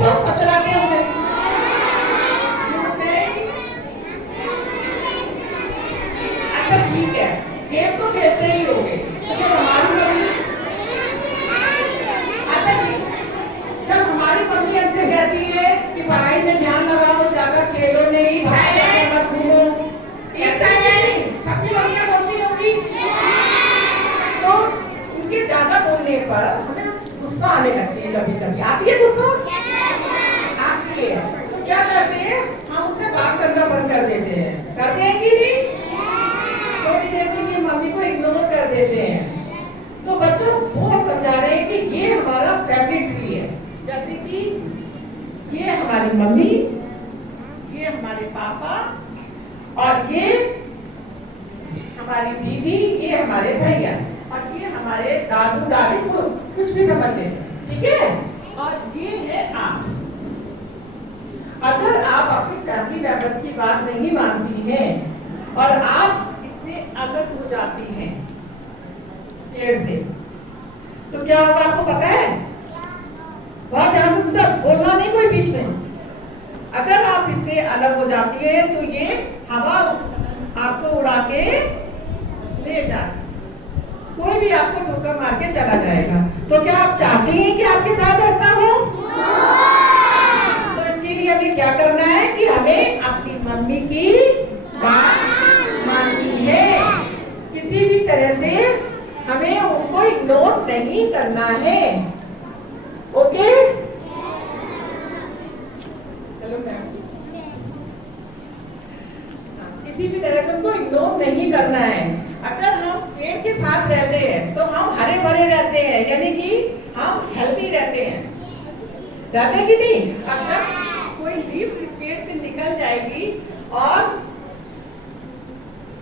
तो खतराते होंगे। अच्छा ठीक है, गेम तो खेलते ही होंगे। तो हमारी मम्मी, अच्छा ठीक, जब हमारी मम्मी हमसे कहती है कि पढ़ाई में ध्यान लगाओ, ज्यादा खेलो नहीं, मत घूमो, ये चाहिए, सबकी मम्मियाँ बोलती होगी। तो उनके ज्यादा बोलने पर हमें गुस्सा आने लगती है, कभी कभी आती है गुस्सा, आती है। तो क्या करते हैं, हम उनसे बात करना बंद कर देते हैं, करते हैं कि नहीं? थोड़ी देर के लिए मम्मी को इग्नोर कर देते हैं। तो बच्चों बहुत समझा रहे हैं कि ये हमारा फेवरेट ट्री है, जैसे कि ये हमारी मम्मी, ये हमारे पापा, और ये हमारी दीदी, ये हमारे भैया, और ये हमारे दादू दादी, कुछ भी समझ लेते, ठीक है? और ये है आप। अगर आप अपनी फैमिली मेंबर्स की बात नहीं मानती हैं और आप इससे अलग हो जाती हैं पेड़ से, तो क्या होगा आपको पता है? बहुत ध्यान से बोलना नहीं कोई बीच में। अगर आप इससे अलग हो जाती है तो ये हवा आपको उड़ा के ले जाती, कोई भी आपको ठोकर मार के चला जाएगा। तो क्या आप चाहती हैं कि आपके साथ ऐसा हो? तो इसके लिए हमें क्या करना है कि हमें अपनी मम्मी की बात माननी है, किसी भी तरह से हमें उनको इग्नोर नहीं करना है। ओके, चलो मैम, किसी भी तरह से उनको इग्नोर नहीं करना है। अगर हम पेड़ के साथ रहते हैं तो हम हरे भरे रहते हैं, यानी कि हम हेल्दी रहते हैं, रहते हैं कि नहीं? अगर कोई लीफ इस पेड़ से निकल जाएगी और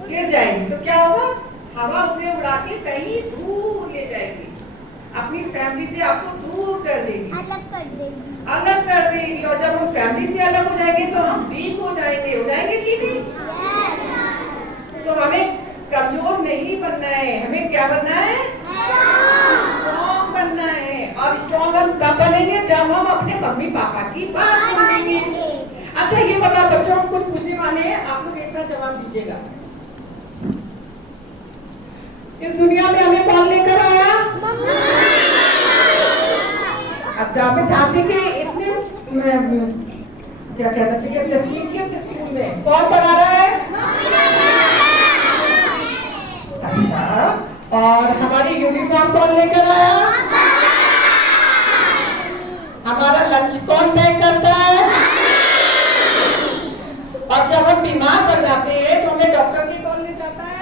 गिर जाएगी तो क्या होगा? हवा उसे उड़ा के कहीं दूर ले जाएगी, अपनी फैमिली से आपको दूर कर देगी, अलग कर देगी, अलग कर देगी। और जब हम फैमिली से अलग हो जाएंगे तो हम वीक हो जाएंगे कि नहीं? तो हमें कमजोर नहीं बनना है, हमें क्या बनना है? स्ट्रॉन्ग बनना है। और स्ट्रॉन्ग हम तब बनेंगे जब हम अपने मम्मी पापा की बात मानेंगे। अच्छा ये बताओ बच्चों, हम कुछ पूछने वाले हैं, आप लोग एक साथ जवाब दीजिएगा। इस दुनिया में हमें कौन लेकर आया? अच्छा, मैं चाहती कि इतने क्या कहते हैं प्रेस्टीजियस स्कूल में कौन पढ़ा रहा है? अच्छा, और हमारी यूनिफॉर्म कौन लेकर आया? हमारा लंच कौन पैक करता है? और जब हम बीमार पड़ जाते हैं तो हमें डॉक्टर के कौन ले जाता है?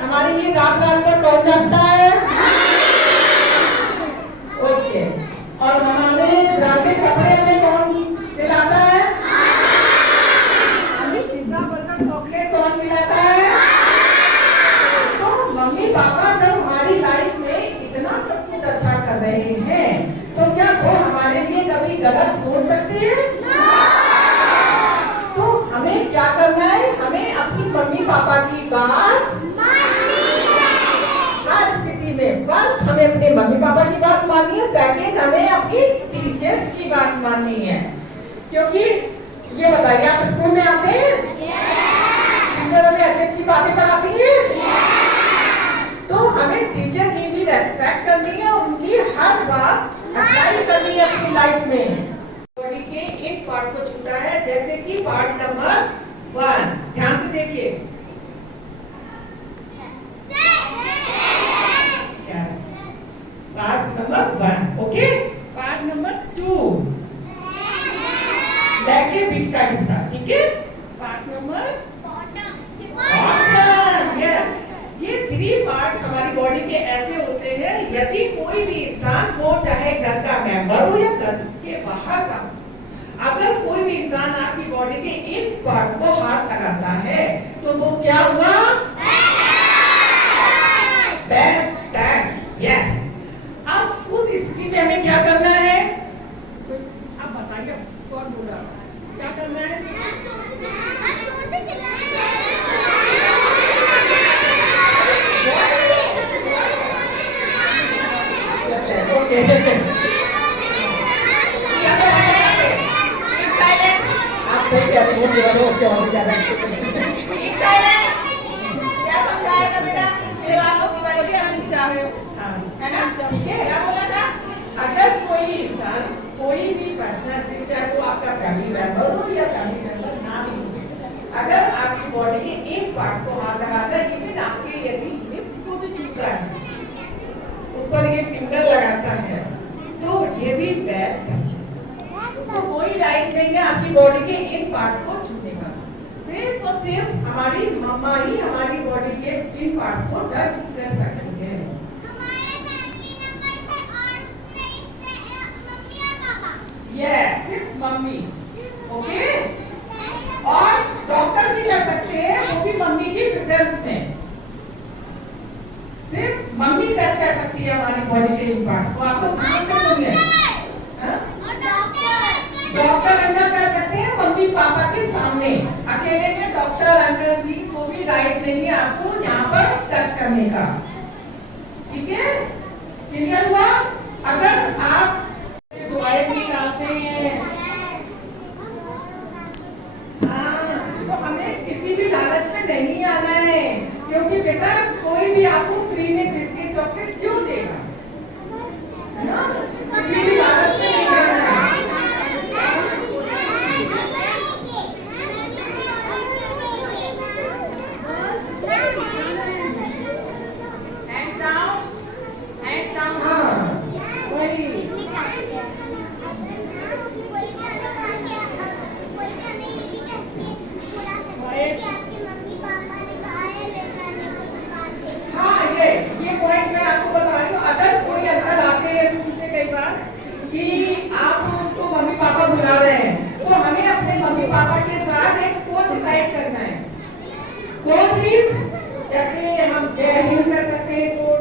हमारे लिए रात रात पर कौन जागता है? ओके, और हमारे ब्रांडेड कपड़े हमें कौन दिलाता है? हमें पिज्जा बर्गर चॉकलेट कौन खिलाता है? तो मम्मी पापा जब हमारी लाइफ में इतना सब कुछ अच्छा कर रहे हैं तो क्या वो हमारे लिए कभी गलत सोच सकते हैं? तो हमें क्या करना है? हमें अपनी मम्मी पापा की बात हर स्थिति में, फर्स्ट हमें अपने मम्मी पापा की बात माननी है, सेकंड हमें अपनी टीचर्स की बात माननी है। क्योंकि ये बताइए, आप स्कूल में आते हैं, टीचर हमें अच्छी अच्छी बातें पढ़ाती है, तो हमें टीचर की भी रेस्पेक्ट करनी है, उनकी हर बात अप्लाई करनी है अपनी लाइफ में। बॉडी के एक पार्ट को छूटा है, जैसे कि पार्ट नंबर 1, ध्यान से देखिए। Part number 1, okay. Part number 2, leg के बीच का हिस्सा, ठीक है। पार्ट नंबर बॉटम, ये 3 पार्ट हमारी बॉडी के ऐसे होते हैं, यदि कोई भी इंसान हो, चाहे घर का मेंबर हो या घर के बाहर का, अगर कोई भी इंसान आपकी बॉडी के इन पार्ट को हाथ लगाता है तो वो क्या हुआ? Back tax, yes. अब उस स्थिति में हमें क्या करना है? अब बताइए कौन बोल रहा है? क्या करना है? ओके सही कहती हूँ, मेरा तो बच्चे और भी ज्यादा क्या समझाया था बेटा? है ना? ठीक है, क्या बोला था? अगर कोई इंसान कोई भी पर्सन, चाहे वो आपका फैमिली मेंबर हो या फैमिली मेंबर ना भी हो, अगर आपकी बॉडी के एक पार्ट को हाथ लगाता है, इवन आपके यदि लिप्स को भी छूता है, ऊपर ये फिंगर लगाता है, तो ये भी बैड टच है। उसको कोई राइट नहीं है आपकी बॉडी के इन पार्ट को छूने का। सिर्फ और सिर्फ हमारी मम्मा ही हमारी बॉडी के इन पार्ट को टच कर सकती है। सिर्फ मम्मी, ओके। और डॉक्टर भी कर सकते हैं, वो भी मम्मी की प्रेजेंस में। सिर्फ मम्मी टच कर सकती है हमारी बॉडी के इन पार्ट को। आपको डॉक्टर अंकल कर सकते हैं मम्मी पापा के सामने, अकेले में डॉक्टर अंकल भी को भी राइट नहीं है आपको यहाँ पर टच करने का। ठीक है, क्लियर हुआ? अगर आप दुआएं भी डालते हैं, हाँ, तो हमें किसी भी लालच में नहीं आना है, क्योंकि बेटा कोई भी आपको फ्री में बिस्किट चॉकलेट क्यों देगा, है ना? किसी भी लालच में नहीं आना है। कि आप तो मम्मी पापा बुला रहे हैं, तो हमें अपने मम्मी पापा के साथ एक कोड डिसाइड करना है। कोड मींस जैसे हम जय हिंद कर सकते हैं कोड,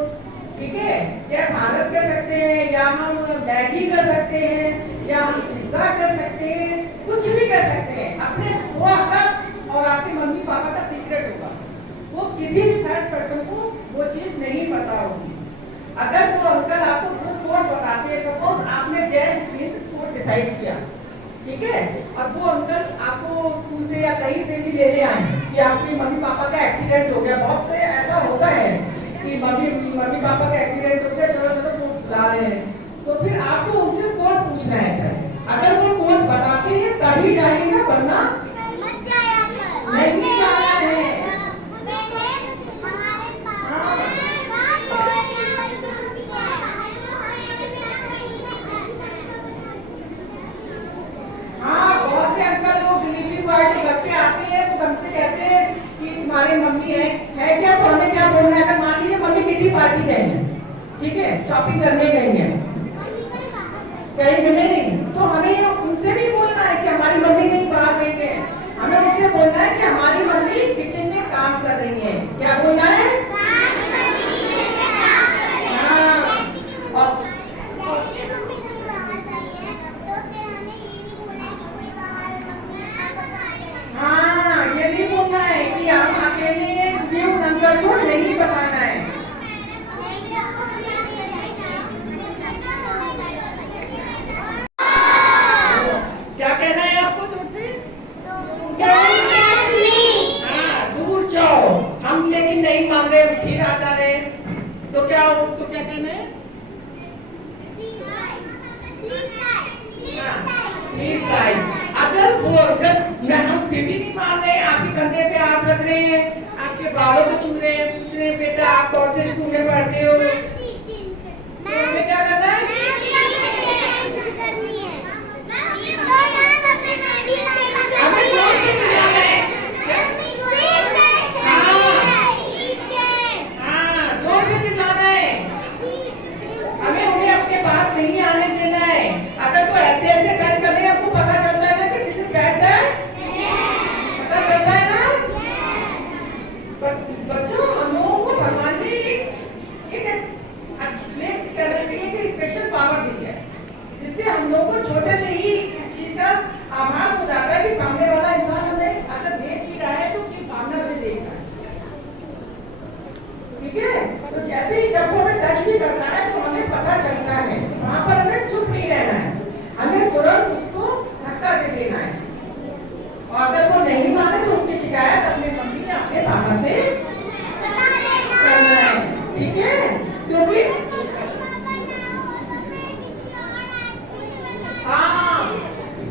ठीक है, जय भारत कर सकते हैं, या हम मैगी कर सकते हैं, या हम पिज्जा कर सकते हैं, कुछ भी कर सकते हैं। अपने वो आपका और आपके मम्मी पापा का सीक्रेट होगा, वो किसी भी थर्ड पर्सन को वो चीज नहीं पता होगी। अगर वो अंकल आपको कोड बताते हैं, सपोज आपने जय हिंद कोड डिसाइड किया, ठीक है, और वो अंकल आपको स्कूल से या कहीं से भी लेने आए कि आपके मम्मी पापा का एक्सीडेंट हो गया। बहुत से ऐसा होता है कि मम्मी पापा का एक्सीडेंट हो गया, चलो चलो वो बुला रहे हैं, तो फिर आपको उनसे कोड पूछना है। अगर वो कोड बताते हैं तभी जाइएगा, वरना नहीं जाना है। तुम्हारे मम्मी है क्या, तो हमें क्या बोलना है? अगर मान लीजिए मम्मी किटी पार्टी गए हैं, ठीक है, शॉपिंग करने गई हैं, कहीं गए नहीं, तो हमें उनसे नहीं बोलना है कि हमारी मम्मी कहीं बाहर गई है, हमें उनसे बोलना है कि हमारी मम्मी किचन में काम कर रही है। क्या बोलना है? को नहीं बताना है। क्या कहना है आपको? दूर जाओ। हम लेकिन नहीं मान रहे, फिर आ जा रहे, तो क्या कहना है? अगर हम फिर भी नहीं मान रहे, आपके कंधे पे हाथ रख रहे हैं, आपके बालों को छू रहे हैं, पूछ रहे हैं बेटा आप कौन से स्कूल में पढ़ते हो, तो हमें क्या करना है? हमें जोर से चिल्लाना है। हाँ, जोर से चिल्लाना है। हमें उन्हें अपने पास नहीं आने देना है। अगर वो ऐसे ऐसे टच कर रहे हैं, आपको पता चलता है ना कि दिस इज बैड टच, पता चलता है ना? बच्चों, हम लोगों को भगवान ने एक अच्छी करने के लिए स्पेशल पावर दी है, जिससे हम लोगों को छोटे से ही चीज का आभास हो जाता है कि सामने वाला इंसान हमें अगर देख भी रहा है तो किस भावना से देख रहा है। ठीक है, तो जैसे ही जब वो हमें टच भी करता है तो हमें पता चलता है, वहां पर हमें चुप नहीं रहना है, हमें तुरंत उसको धक्का दे देना है।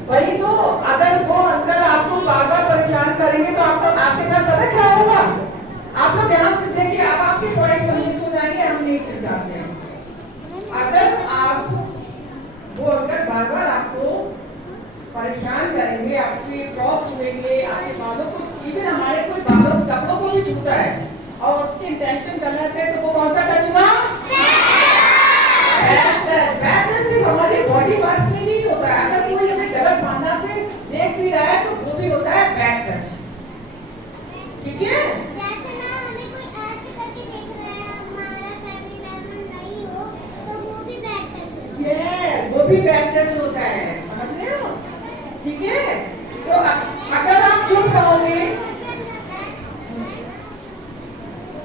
वही तो, अगर वो अंकल आपको बार बार परेशान करेंगे तो आपको आपके साथ पता क्या होगा? आप लोग ध्यान से देखिए, अब आपके पॉइंट समझ हो जाएंगे, हम नहीं समझाते हैं। अगर आप वो अंकल बार बार आपको परेशान करेंगे, आपकी फ्रॉक छुएंगे, आपके बालों को, इवन हमारे कोई बालों कपड़ों को भी छूता है और उसकी इंटेंशन गलत है, तो वो कौन सा टच हुआ? सिर्फ हमारी बॉडी पार्ट्स में नहीं होता है, अगर कोई हमें गलत भावना से देख भी रहा है तो वो भी होता है बैक टच। ठीक है? जैसे ना हमें कोई ऐसे करके देख रहा है, हमारा फैमिली मेंबर नहीं हो, तो वो भी बैक टच होता है। वो भी बैक टच होता है, समझ रहे हो? ठीक है? तो